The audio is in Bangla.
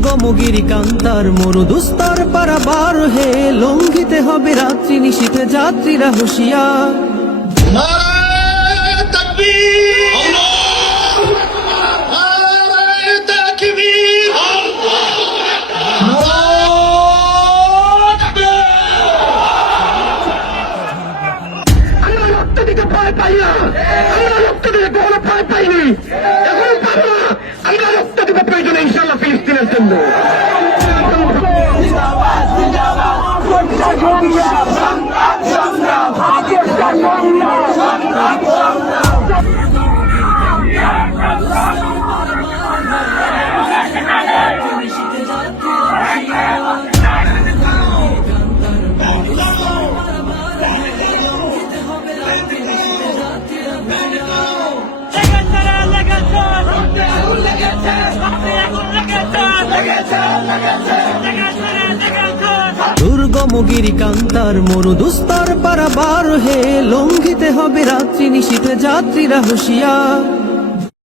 দুর্গমগিরি কান্তার মরু দুস্তর পারাবার হে লঙ্ঘিতে হবে রাত্রি নিশীতে যাত্রীরা দিতে ভয় পাই না আমরা রক্ত দিতে কখনো ভয় পাইনি এখন পাবো না আমরা রক্ত দিতে প্রয়োজনে ফিলিস্তিনের জন্য দুর্গমগিরি কান্তার মরু দুস্তর পারাবার হে লঙ্ঘিতে হবে রাত্রি নিশীতে যাত্রীরা হুঁশিয়ার।